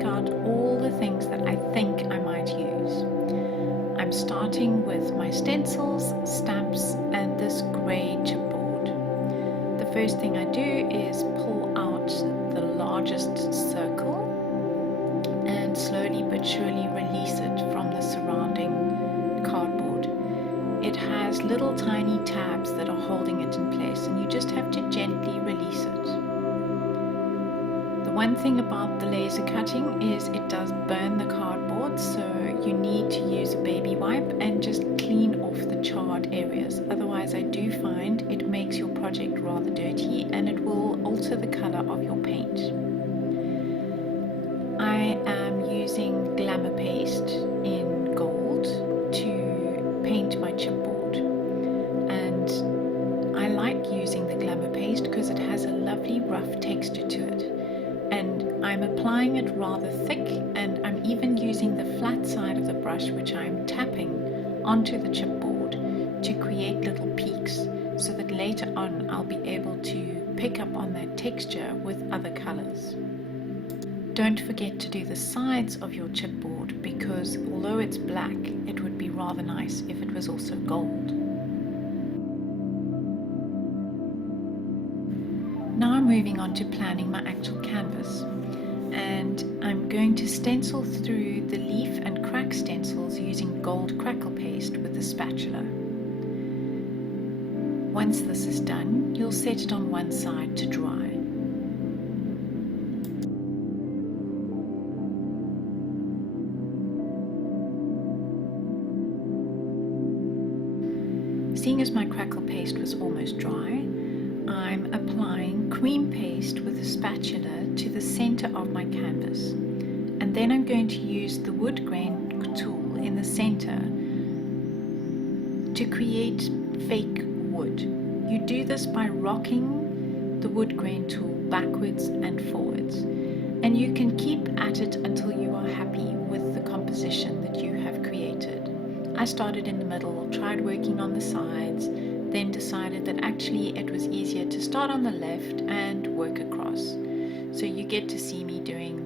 pick out all the things that I think I might use. I'm starting with my stencils, stamps, and this grey chipboard. The first thing I do is pull out the largest circle and slowly but surely release it from the surrounding cardboard. It has little tiny tabs that are holding it in place, and you just have to gently release it. The one thing about the laser cutting is it does burn the cardboard, so you need to use a baby wipe and just clean off the charred areas. Otherwise, I do find it makes your project rather dirty and it will alter the color of your paint. I am using Glamour Paste in gold to paint my chipboard, and I like using the Glamour Paste because it has a lovely rough texture to it, and I'm applying it rather thick, and I'm even using the flat side of the brush, which I'm tapping onto the chipboard to create little peaks, so that later on I'll be able to pick up on that texture with other colors. Don't forget to do the sides of your chipboard, because although it's black, it would be rather nice if it was also gold. Now I'm moving on to planning my actual canvas, and I'm going to stencil through the leaf and crack stencils using gold crackle paste with a spatula. Once this is done, you'll set it on one side to dry. Seeing as my crackle paste was almost dry, I'm applying cream paste with a spatula to the center of my canvas, and then I'm going to use the wood grain tool in the center to create fake wood. You do this by rocking the wood grain tool backwards and forwards, and you can keep at it until you are happy with the composition that you have created. I started in the middle, tried working on the sides, then decided that actually it was easier to start on the left and work across. So you get to see me doing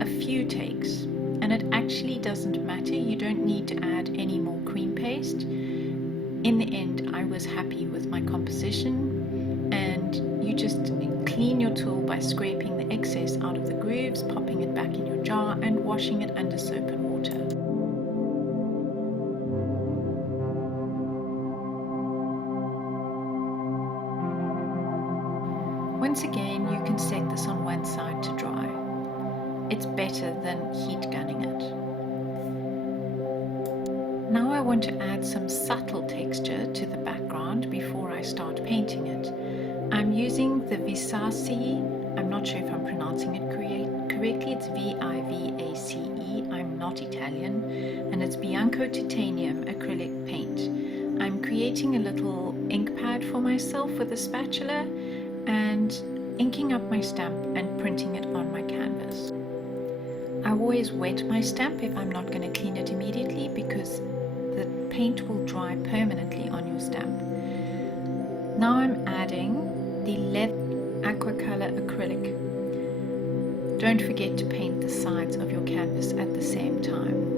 a few takes, and it actually doesn't matter. You don't need to add any more cream paste. In the end, I was happy with my composition, and you just clean your tool by scraping the excess out of the grooves, popping it back in your jar, and washing it under soap and water. Once again, you can set this on one side to dry. It's better than heat gunning it. Now I want to add some subtle texture to the background before I start painting it. I'm using the Vivace, I'm not sure if I'm pronouncing it correctly, it's Vivace, I'm not Italian, and it's Bianco Titanium acrylic paint. I'm creating a little ink pad for myself with a spatula and inking up my stamp and printing it on my canvas. I always wet my stamp if I'm not going to clean it immediately, because the paint will dry permanently on your stamp. Now I'm adding the leather aquacolor acrylic. Don't forget to paint the sides of your canvas at the same time.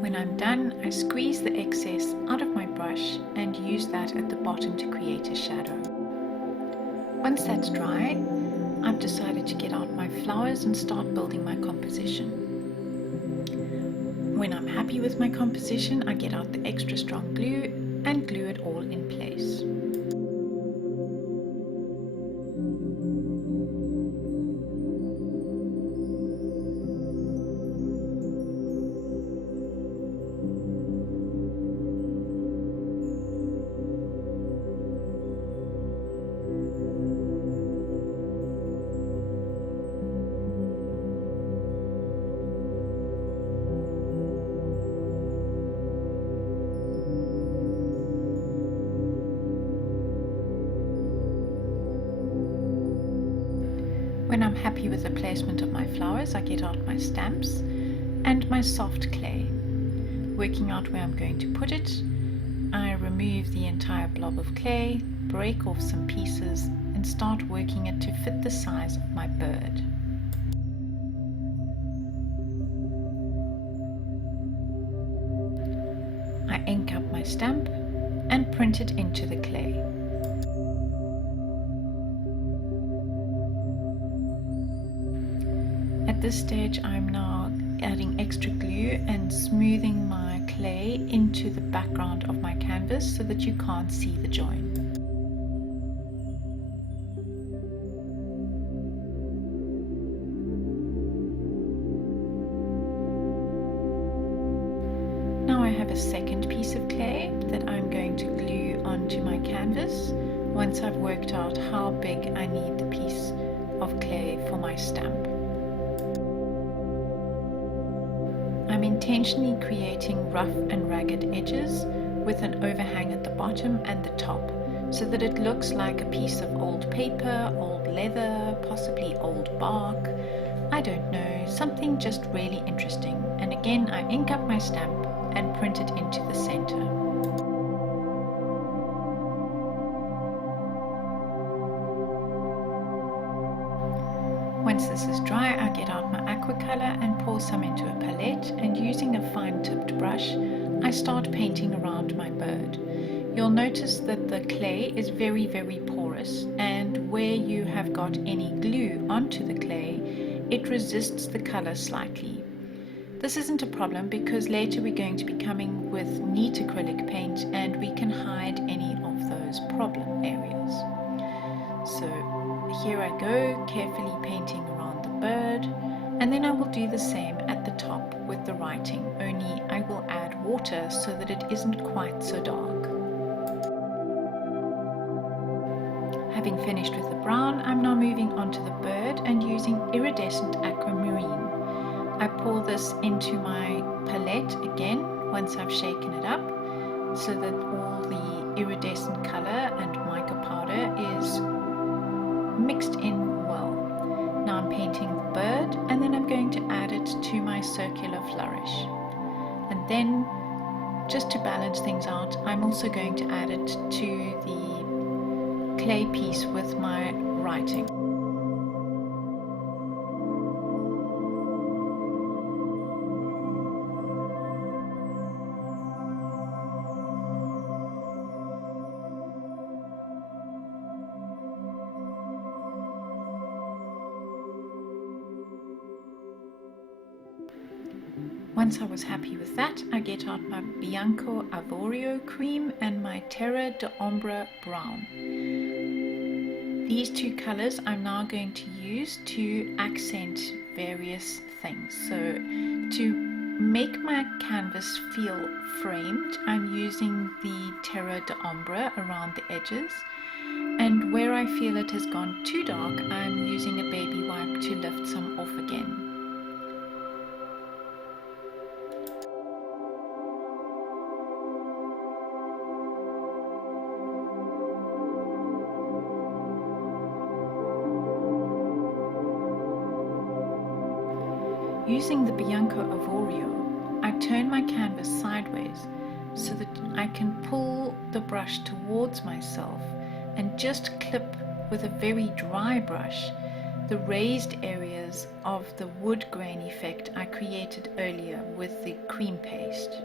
When I'm done, I squeeze the excess out of my brush and use that at the bottom to create a shadow. Once that's dry, I've decided to get out my flowers and start building my composition. When I'm happy with my composition, I get out the extra strong glue and glue it all in place. When I'm happy with the placement of my flowers, I get out my stamps and my soft clay. Working out where I'm going to put it, I remove the entire blob of clay, break off some pieces, and start working it to fit the size of my bird. I ink up my stamp and print it into the clay. At this stage, I'm now adding extra glue and smoothing my clay into the background of my canvas so that you can't see the join. Now I have a second piece of clay that I'm going to glue onto my canvas once I've worked out how big I need the piece of clay for my stamp. I'm intentionally creating rough and ragged edges with an overhang at the bottom and the top so that it looks like a piece of old paper, old leather, possibly old bark. I don't know, something just really interesting. And again, I ink up my stamp and print it into the center. Once this is dry, I get out my aquacolor and pour some into a palette, and using a fine tipped brush, I start painting around my bird. You'll notice that the clay is very, very porous, and where you have got any glue onto the clay, it resists the color slightly. This isn't a problem because later we're going to be coming with neat acrylic paint and we can hide any of those problem areas. So here I go, carefully painting around the bird, and then I will do the same at the top with the writing, only I will add water so that it isn't quite so dark. Having finished with the brown, I'm now moving on to the bird and using iridescent aquamarine. I pour this into my palette again once I've shaken it up so that all the iridescent color and mica powder is mixed in well. Now I'm painting the bird and then I'm going to add it to my circular flourish. And then, just to balance things out, I'm also going to add it to the clay piece with my writing. Once I was happy with that, I get out my Bianco Avorio cream and my Terra d'Ombre brown. These two colors I'm now going to use to accent various things. So to make my canvas feel framed, I'm using the Terra d'Ombre around the edges. And where I feel it has gone too dark, I'm using a baby wipe to lift some off again. Using the Bianco Avorio, I turn my canvas sideways so that I can pull the brush towards myself and just clip with a very dry brush the raised areas of the wood grain effect I created earlier with the cream paste.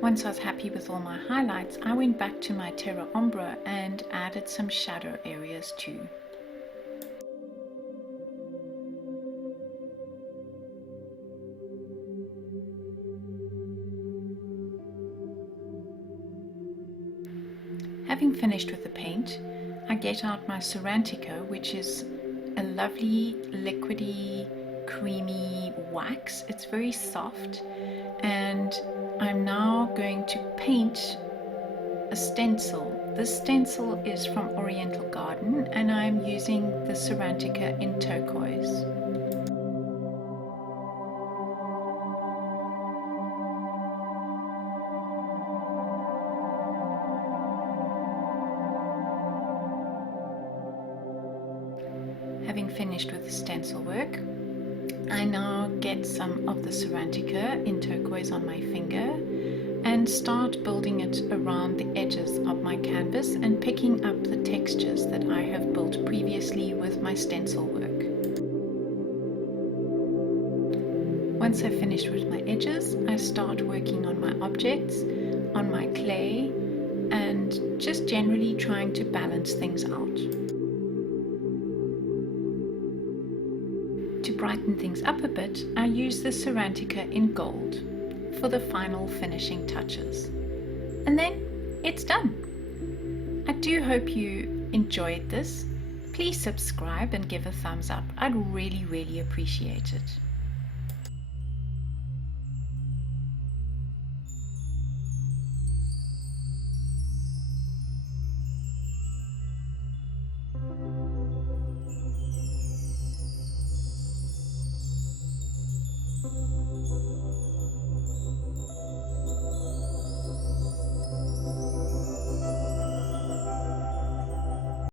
Once I was happy with all my highlights, I went back to my Terra Ombre and added some shadow areas too. Having finished with the paint, I get out my Cerantica, which is a lovely liquidy, creamy wax. It's very soft, and I'm now going to paint a stencil. This stencil is from Oriental Garden and I'm using the Cerantica in turquoise. finished with the stencil work, I now get some of the Cerantica in turquoise on my finger and start building it around the edges of my canvas and picking up the textures that I have built previously with my stencil work. Once I've finished with my edges, I start working on my objects, on my clay, and just generally trying to balance things out. To brighten things up a bit, I use the Cerantica in gold for the final finishing touches. And then it's done. I do hope you enjoyed this. Please subscribe and give a thumbs up. I'd really appreciate it.